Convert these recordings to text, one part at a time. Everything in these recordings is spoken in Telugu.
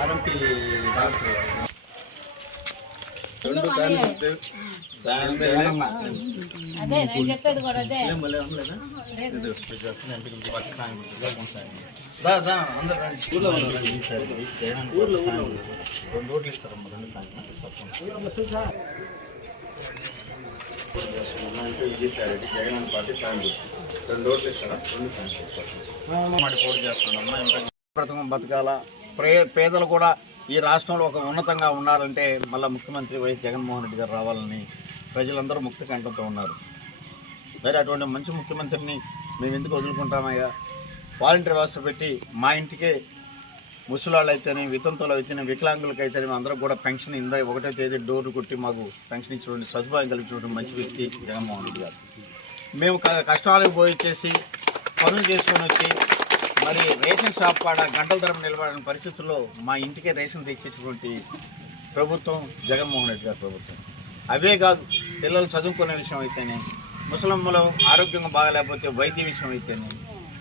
ఆర్ఎంపీ అదే నేను చెప్పేది కూడా అదే. జగన్ పార్టీ ఫ్యామిలీ 2 ఓట్లు ఇస్తారా? 2 పోటీ చేస్తున్నాడమ్మా. ప్రథమం బతకాల పేదలు కూడా ఈ రాష్ట్రంలో ఒక ఉన్నతంగా ఉన్నారంటే మళ్ళీ ముఖ్యమంత్రి వైఎస్ జగన్మోహన్ రెడ్డి గారు రావాలని ప్రజలందరూ ముక్త కంఠంతో ఉన్నారు. మరి అటువంటి మంచి ముఖ్యమంత్రిని మేము ఎందుకు వదులుకుంటామయ్యా? వాలంటీర్ వ్యవస్థ పెట్టి మా ఇంటికే ముసలాళ్ళు అయితేనే, వితంతులు అయితేనే, వికలాంగులకు అయితేనే అందరూ కూడా పెన్షన్ 1వ తేదీ డోర్ కొట్టి మాకు పెన్షన్ ఇచ్చినటువంటి సదుపాయం కల్పించినటువంటి మంచి వ్యక్తి జగన్మోహన్ రెడ్డి గారు. మేము కష్టాలకు పోయిచ్చేసి పనులు చేసుకొని వచ్చి మరి రేషన్ షాప్ కాడ గంటల తరపు నిలబడిన పరిస్థితుల్లో మా ఇంటికే రేషన్ తెచ్చేటువంటి ప్రభుత్వం జగన్మోహన్ రెడ్డి గారి ప్రభుత్వం. అవే కాదు, పిల్లలు చదువుకునే విషయం అయితేనే, ముసలమ్మలు ఆరోగ్యంగా బాగాలేకపోతే వైద్య విషయం అయితేనే,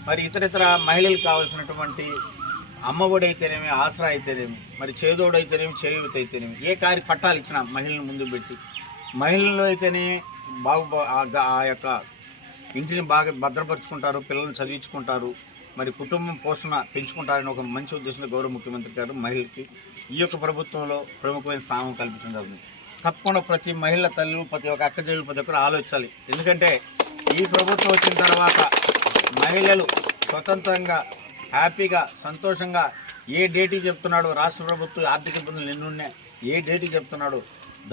మరి ఇతర మహిళలకు కావాల్సినటువంటి అమ్మఒడి అయితేనేమి, ఆసరా అయితేనేమి, మరి చేదోడు అయితేనేమి, చేయూత అయితేనేమి, ఏ పట్టాలు ఇచ్చినా మహిళలను ముందు పెట్టి మహిళలు అయితేనే ఆ యొక్క ఇంటిని బాగా భద్రపరుచుకుంటారు, పిల్లల్ని చదివించుకుంటారు, మరి కుటుంబం పోషణ పెంచుకుంటారని ఒక మంచి ఉద్దేశంలో గౌరవ ముఖ్యమంత్రి గారు మహిళలకి ఈ యొక్క ప్రభుత్వంలో ప్రముఖమైన స్థానం కల్పించడం జరుగుతుంది. తప్పకుండా ప్రతి మహిళ తల్లి, ప్రతి ఒక్క అక్క చెల్లెలు, ప్రతి ఒక్కరు ఆలోచించాలి. ఎందుకంటే ఈ ప్రభుత్వం వచ్చిన తర్వాత మహిళలు స్వతంత్రంగా, హ్యాపీగా, సంతోషంగా ఏ డేట్కి చెప్తున్నాడు రాష్ట్ర ప్రభుత్వం ఆర్థిక ఇబ్బందులు ఎన్నున్నాయి, ఏ డేట్కి చెప్తున్నాడు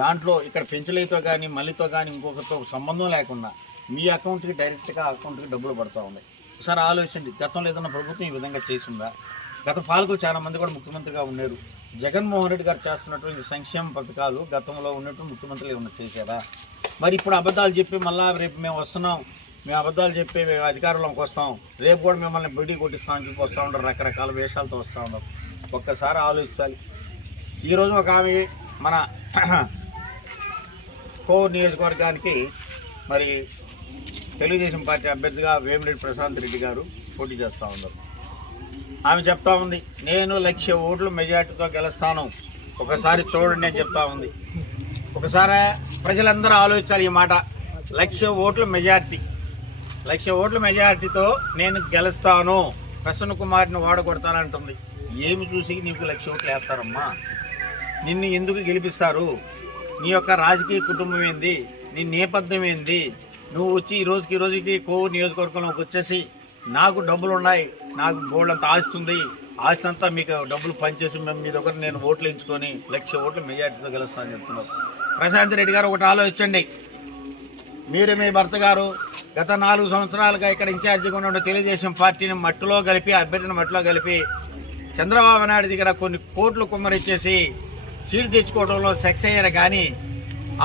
దాంట్లో ఇక్కడ పెంచలేతో కానీ మళ్ళీతో కానీ ఇంకొకరితో సంబంధం లేకుండా మీ అకౌంట్కి డైరెక్ట్గా అకౌంట్కి డబ్బులు పడుతూ ఉన్నాయి. ఒకసారి ఆలోచించండి, గతంలో ఏదైనా ప్రభుత్వం ఈ విధంగా చేసిందా? గత పాలకులు చాలా మంది కూడా ముఖ్యమంత్రిగా ఉన్నారు. జగన్మోహన్ రెడ్డి గారు చేస్తున్నటువంటి సంక్షేమ పథకాలు గతంలో ఉన్నటువంటి ముఖ్యమంత్రులు ఏమన్నా చేశారా? మరి ఇప్పుడు అబద్ధాలు చెప్పి మళ్ళా రేపు మేము వస్తున్నాం, మేము అబద్ధాలు చెప్పి మేము అధికారంలోకి వస్తాం, రేపు కూడా మిమ్మల్ని బీడీ కొట్టిస్తామని చెప్పి వస్తూ ఉంటారు, రకరకాల వేషాలతో వస్తూ ఉంటారు. ఒక్కసారి ఆలోచించాలి. ఈరోజు ఒక ఆమె మన కోవూరు నియోజకవర్గానికి మరి తెలుగుదేశం పార్టీ అభ్యర్థిగా వేమిరెడ్డి ప్రశాంత్ రెడ్డి గారు పోటీ చేస్తూ ఉన్నారు. ఆమె చెప్తా ఉంది, నేను 1,00,000 ఓట్లు మెజార్టీతో గెలుస్తాను, ఒకసారి చూడండి అని చెప్తా ఉంది. ఒకసారి ప్రజలందరూ ఆలోచించాలి ఈ మాట. 1,00,000 ఓట్ల మెజార్టీ, 1,00,000 ఓట్ల మెజార్టీతో నేను గెలుస్తాను, ప్రసన్న కుమార్ని వాడగొడతానంటుంది. ఏమి చూసి నీకు 1,00,000 ఓట్లు వేస్తారమ్మా? నిన్ను ఎందుకు గెలిపిస్తారు? నీ యొక్క రాజకీయ కుటుంబం ఏంది? నీ నేపథ్యం ఏంది? నువ్వు వచ్చి ఈ రోజుకి కోవూరు నియోజకవర్గంలోకి వచ్చేసి నాకు డబ్బులు ఉన్నాయి, నాకు బోల్డంత ఆస్తుంది, ఆస్తి అంతా మీకు డబ్బులు పనిచేసి మేము మీ దగ్గర నేను ఓట్లు ఎంచుకొని 1,00,000 ఓట్లు మెజార్టీతో గెలుస్తానని చెప్తున్నారు. ప్రశాంత్ రెడ్డి గారు ఒకటి ఆలోచించండి. మీరు మీ భర్త గారు గత 4 సంవత్సరాలుగా ఇక్కడ ఇన్ఛార్జిగా ఉన్న తెలుగుదేశం పార్టీని మట్టిలో కలిపి, అభ్యర్థిని మట్టిలో కలిపి చంద్రబాబు నాయుడు దగ్గర కొన్ని కోట్లు కుమ్మరిచ్చేసి సీటు తెచ్చుకోవడంలో సక్సెస్ అయ్యారు. కానీ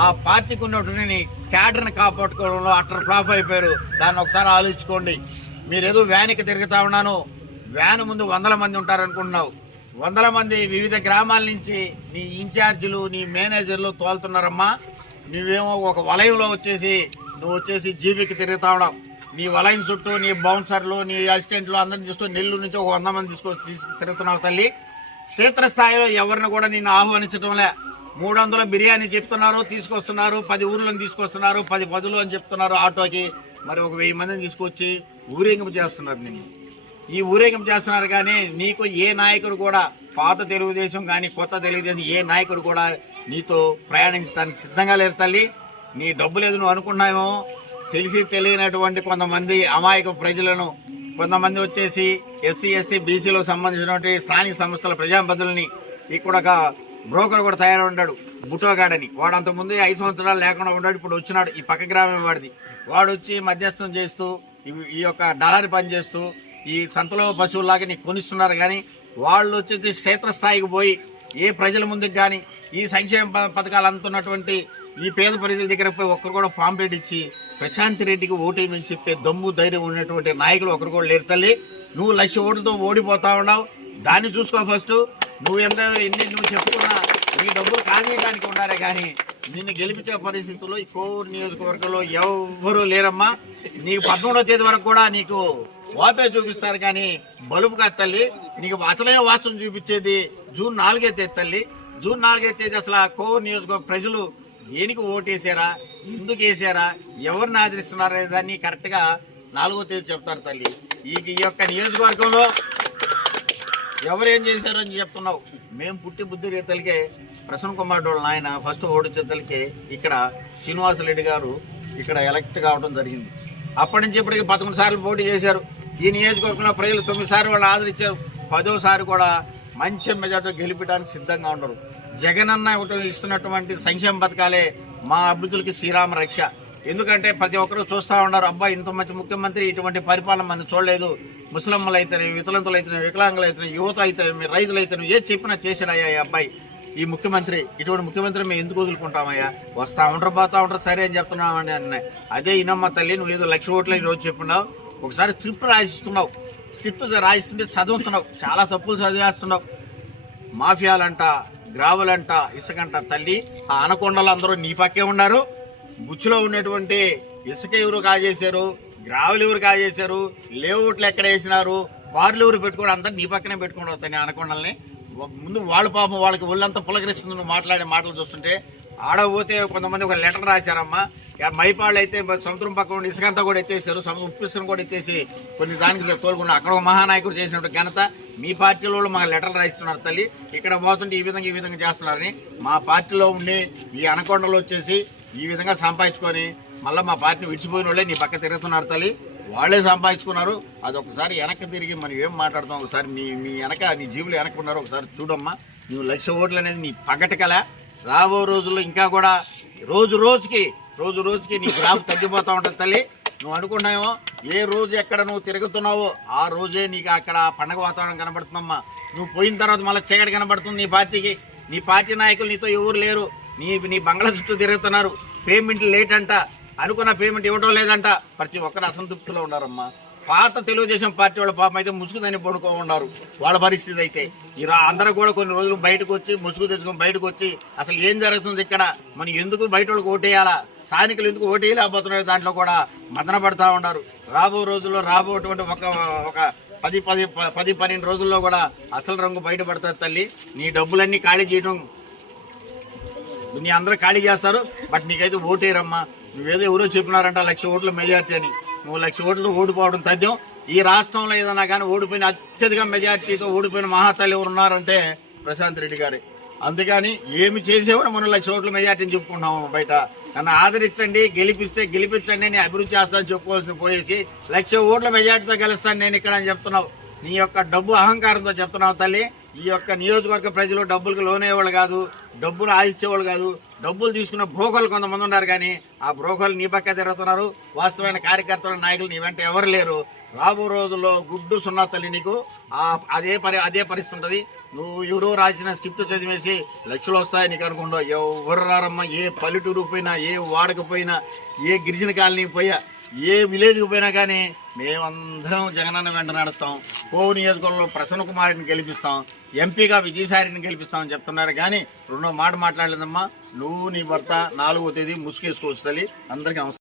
ఆ పార్టీకి ఉన్నటువంటి క్యాడర్ని కాపాడుకోవడంలో అట్టర్ ఫ్లాప్ అయిపోయారు. దాన్ని ఒకసారి ఆలోచించుకోండి. మీరేదో వ్యాన్కి తిరుగుతా ఉన్నాను, వ్యాన్ ముందు 100 మంది ఉంటారనుకుంటున్నావు. 100 మంది వివిధ గ్రామాల నుంచి నీ ఇన్ఛార్జీలు, నీ మేనేజర్లు తోలుతున్నారమ్మా. నువ్వేమో ఒక వలయంలో నువ్వు వచ్చేసి జీబీకి తిరుగుతా ఉన్నావు. నీ వలయం చుట్టూ నీ బౌన్సర్లు, నీ అసిస్టెంట్లు అందరిని తీసుకొని నెల్లూరు నుంచి ఒక 100 మంది తిరుగుతున్నావు తల్లి. క్షేత్రస్థాయిలో ఎవరిని కూడా నిన్ను ఆహ్వానించడంలే. 300 బిర్యానీ చెప్తున్నారు, తీసుకొస్తున్నారు, 10 ఊర్లను తీసుకొస్తున్నారు, 10 పదులు అని చెప్తున్నారు ఆటోకి. మరి ఒక 1000 మందిని తీసుకొచ్చి ఊరేగింపు చేస్తున్నారు. నిన్ను ఈ ఊరేగింపు చేస్తున్నారు. కానీ నీకు ఏ నాయకుడు కూడా, పాత తెలుగుదేశం కానీ కొత్త తెలుగుదేశం ఏ నాయకుడు కూడా నీతో ప్రయాణించడానికి సిద్ధంగా లేరు తల్లి. నీ డబ్బు లేదు నువ్వు అనుకున్నామో. తెలిసి తెలియనటువంటి కొంతమంది అమాయక ప్రజలను, కొంతమంది వచ్చేసి ఎస్సీ ఎస్టీ బీసీలకు సంబంధించినటువంటి స్థానిక సంస్థల ప్రజాప్రతినిధులని ఇక్కడ ఒక బ్రోకర్ కూడా తయారై ఉన్నాడు, బుటోగాడని. వాడు అంతకుముందు 5 సంవత్సరాలు లేకుండా ఉన్నాడు, ఇప్పుడు వచ్చినాడు. ఈ పక్క గ్రామం వాడిది. వాడు వచ్చి మధ్యస్థం చేస్తూ ఈ యొక్క డాలర్ పని చేస్తూ ఈ సంతలో పశువుల్లాగా నీకు కొనిస్తున్నారు. కానీ వాళ్ళు వచ్చేసి క్షేత్రస్థాయికి పోయి ఏ ప్రజల ముందుకు కానీ ఈ సంక్షేమ పథకాలు అందుతున్నటువంటి ఈ పేద ప్రజల దగ్గర పోయి ఒక్కరు కూడా పాంప్లెట్ ఇచ్చి ప్రశాంత్ రెడ్డికి ఓటేయమని చెప్పే దమ్ము ధైర్యం ఉన్నటువంటి నాయకులు ఒకరు కూడా లేరు తల్లి. నువ్వు 1,00,000 ఓట్లతో ఓడిపోతా ఉన్నావు. దాన్ని చూసుకో ఫస్ట్. నువ్వు ఎన్ని నువ్వు చెప్పుకున్నా నీ డబ్బులు కాజేయడానికి ఉండాలి. కానీ నిన్ను గెలిపించే పరిస్థితుల్లో ఈ కోవూరు నియోజకవర్గంలో ఎవరూ లేరమ్మా. నీకు 13వ తేదీ వరకు కూడా నీకు వాపే చూపిస్తారు కానీ బలుపు కాదు తల్లి. నీకు అసలైన వాస్తవం చూపించేది జూన్ 4వ తేదీ తల్లి. జూన్ 4వ తేదీ అసలు ఆ కోవూరు నియోజకవర్గ ప్రజలు దేనికి ఓటేసారా, ఎందుకు వేసారా, ఎవరిని ఆదరిస్తున్నారా దాన్ని కరెక్ట్ గా 4వ తేదీ చెప్తారు తల్లి. ఈ యొక్క నియోజకవర్గంలో ఎవరేం చేశారో అని చెప్తున్నావు. మేము పుట్టి బుద్ధి రీతలకే ప్రసన్న కుమార్ వాళ్ళ నాయన ఫస్ట్ ఓడించేతలకి ఇక్కడ శ్రీనివాసరెడ్డి గారు ఇక్కడ ఎలక్ట్ కావడం జరిగింది. అప్పటి నుంచి ఇప్పటికి 11 సార్లు పోటీ చేశారు. ఈ నియోజకవర్గంలో ప్రజలు 9 సార్లు వాళ్ళు ఆదరించారు. 10వ సారి కూడా మంచి మెజార్టీ గెలిపడానికి సిద్ధంగా ఉన్నారు. జగనన్న ఇస్తున్నటువంటి సంక్షేమ పథకాలే మా అభివృద్ధులకి శ్రీరామ రక్ష. ఎందుకంటే ప్రతి ఒక్కరు చూస్తూ ఉన్నారు, అబ్బాయి ఇంత మంచి ముఖ్యమంత్రి ఇటువంటి పరిపాలన మనం చూడలేదు. ముస్లింలు అయితేనే, వితలంతులు అయితేనే, వికలాంగులు అయితేనే, యువత అయితే, రైతులు అయితేనే ఏది చెప్పినా చేశాడయ్యా ఈ అబ్బాయి ఈ ముఖ్యమంత్రి. ఇటువంటి ముఖ్యమంత్రి మేము ఎందుకు వదులుకుంటామయ్యా, వస్తా ఉంటారు పోతా ఉంటారు సరే అని చెప్తున్నామని అన్న. అదే ఇనమ్మ తల్లి, నువ్వు ఏదో 1,00,000 ఓట్లు ఈరోజు చెప్పున్నావు. ఒకసారి స్క్రిప్ట్ రాయిస్తున్నావు, స్క్రిప్ట్ రాయిస్తుంటే చదువుతున్నావు, చాలా తప్పులు చదివేస్తున్నావు. మాఫియాలంట, గ్రావులంట, ఇసుకంట తల్లి. ఆ అనకొండలు అందరూ నీ పక్కే ఉన్నారు. బుచ్చులో ఉన్నటువంటి ఇసుక ఎవరు కాజేశారు, గ్రావులు ఎవరు కాజేశారు, లేఅవుట్లు ఎక్కడ వేసినారు, బార్లు ఎవరు పెట్టుకోవడం అంతా నీ పక్కనే పెట్టుకోండి వస్తాయి అనకొండల్ని. ముందు వాళ్ళ పాపం వాళ్ళకి ఒళ్ళంతా పులకరిస్తుంది నువ్వు మాట్లాడే మాటలు చూస్తుంటే. ఆడపోతే కొంతమంది ఒక లెటర్ రాశారమ్మా. మైపాళ్ళు అయితే సముద్రం పక్కన ఉండి ఇసుకంతా కూడా ఎత్తేసారు, ఉప్పిసును కూడా ఎత్తేసి కొన్ని దానికి తోలుకున్నారు. అక్కడ ఒక మహానాయకుడు చేసినట్టు ఘనత మీ పార్టీలో మాకు లెటర్లు రాయిస్తున్నారు తల్లి. ఇక్కడ పోతుంటే ఈ విధంగా చేస్తున్నారని మా పార్టీలో ఉండి ఈ అనకొండలు వచ్చేసి ఈ విధంగా సంపాదించుకొని మళ్ళీ మా పార్టీని విడిచిపోయిన వాళ్ళే నీ పక్క తిరుగుతున్నారు తల్లి. వాళ్లే సంపాదించుకున్నారు. అది ఒకసారి వెనక్కి తిరిగి మనం ఏం మాట్లాడతాం, ఒకసారి నీ వెనక నీ జీబులు వెనక్కున్నారు ఒకసారి చూడమ్మా. నువ్వు 1,00,000 ఓట్లు అనేది నీ పగటకల. రాబో రోజుల్లో ఇంకా కూడా రోజు రోజుకి నీ గ్రాఫ్ తగ్గిపోతా ఉంటుంది తల్లి. నువ్వు అనుకున్నావో ఏ రోజు ఎక్కడ నువ్వు తిరుగుతున్నావో ఆ రోజే నీకు అక్కడ పండగ వాతావరణం కనబడుతుందమ్మా. నువ్వు పోయిన తర్వాత మళ్ళీ చీకటి కనబడుతుంది నీ పార్టీకి. నీ పార్టీ నాయకులు నీతో ఎవరు లేరు. నీ బంగ్లా చుట్టూ తిరుగుతున్నారు. పేమెంట్ లేట్ అంట, అనుకున్న పేమెంట్ ఇవ్వడం లేదంట. ప్రతి ఒక్కరు అసంతృప్తిలో ఉన్నారమ్మా. పాత తెలుగుదేశం పార్టీ వాళ్ళ పాపం అయితే ముసుగుదని పడుకో ఉన్నారు. వాళ్ళ పరిస్థితి అయితే అందరూ కూడా కొన్ని రోజులు బయటకు వచ్చి ముసుగు తెచ్చుకొని బయటకు వచ్చి అసలు ఏం జరుగుతుంది ఇక్కడ, మనం ఎందుకు బయట వాళ్ళకి ఓటేయాలా, స్థానికులు ఎందుకు ఓటేయలేకపోతున్నారు దాంట్లో కూడా మదన పడతా ఉన్నారు. రాబో రోజుల్లో రాబోటువంటి ఒక 10-12 రోజుల్లో కూడా అసలు రంగు బయటపడతారు తల్లి. నీ డబ్బులన్నీ ఖాళీ చేయడం నీ అందరూ ఖాళీ చేస్తారు. బట్ నీకైతే ఓటేరమ్మా. నువ్వేదో ఎవరో చెప్పినారంట 1,00,000 ఓట్ల మెజార్టీ అని. నువ్వు 1,00,000 ఓట్లు ఓడిపోవడం తథ్యం. ఈ రాష్ట్రంలో ఏదన్నా కానీ ఓడిపోయిన అత్యధిక మెజార్టీతో ఓడిపోయిన మహాతల్లి ఎవరు ఉన్నారంటే ప్రశాంత్ రెడ్డి గారే. అందుకని ఏమి చేసేవారు మనం 1,00,000 ఓట్ల మెజార్టీని చెప్పుకుంటున్నాము బయట. నన్ను ఆదరించండి, గెలిపించండి, నేను అభివృద్ధి చేస్తానని చెప్పుకోవాల్సిన పోయేసి 1,00,000 ఓట్ల మెజార్టీతో గెలుస్తాను నేను ఇక్కడ అని చెప్తున్నావు. నీ యొక్క డబ్బు అహంకారంతో చెప్తున్నావు తల్లి. ఈ యొక్క నియోజకవర్గ ప్రజలు డబ్బులకు లోనేవాళ్ళు కాదు, డబ్బులు ఆశించేవాళ్ళు కాదు. డబ్బులు తీసుకున్న బ్రోకర్లు కొంతమంది ఉన్నారు కానీ ఆ బ్రోకర్లు నీ పక్క తిరుగుతున్నారు. వాస్తవమైన కార్యకర్తల నాయకులు నీ వెంట ఎవరు లేరు. రాబో రోజుల్లో గుడ్డు సున్నా తల్లి నీకు అదే పరిస్థితి ఉంటుంది. నువ్వు ఎవరో రాసిన స్క్రిప్ట్ చదివేసి 1,00,000 వస్తాయి నీకు అనుకుంటావు. ఎవరు రారమ్మా. ఏ పల్లెటూరు పోయినా, ఏ వాడకు పోయినా, ఏ గిరిజన కాలనీకి పోయా, ఏ విలేజ్కి పోయినా కానీ మేమందరం జగనన్న వెంట నడుస్తాం. కోవూరు నియోజకవర్గంలో ప్రసన్న కుమార్ని గెలిపిస్తాం, ఎంపీగా విజయసాయిని గెలిపిస్తామని చెప్తున్నారు కానీ రెండో మాట మాట్లాడలేదమ్మా. నువ్వు నీ భర్త 4వ తేదీ ముసుగేసుకోవచ్చు తల్లి. అందరికీ నమస్కారం.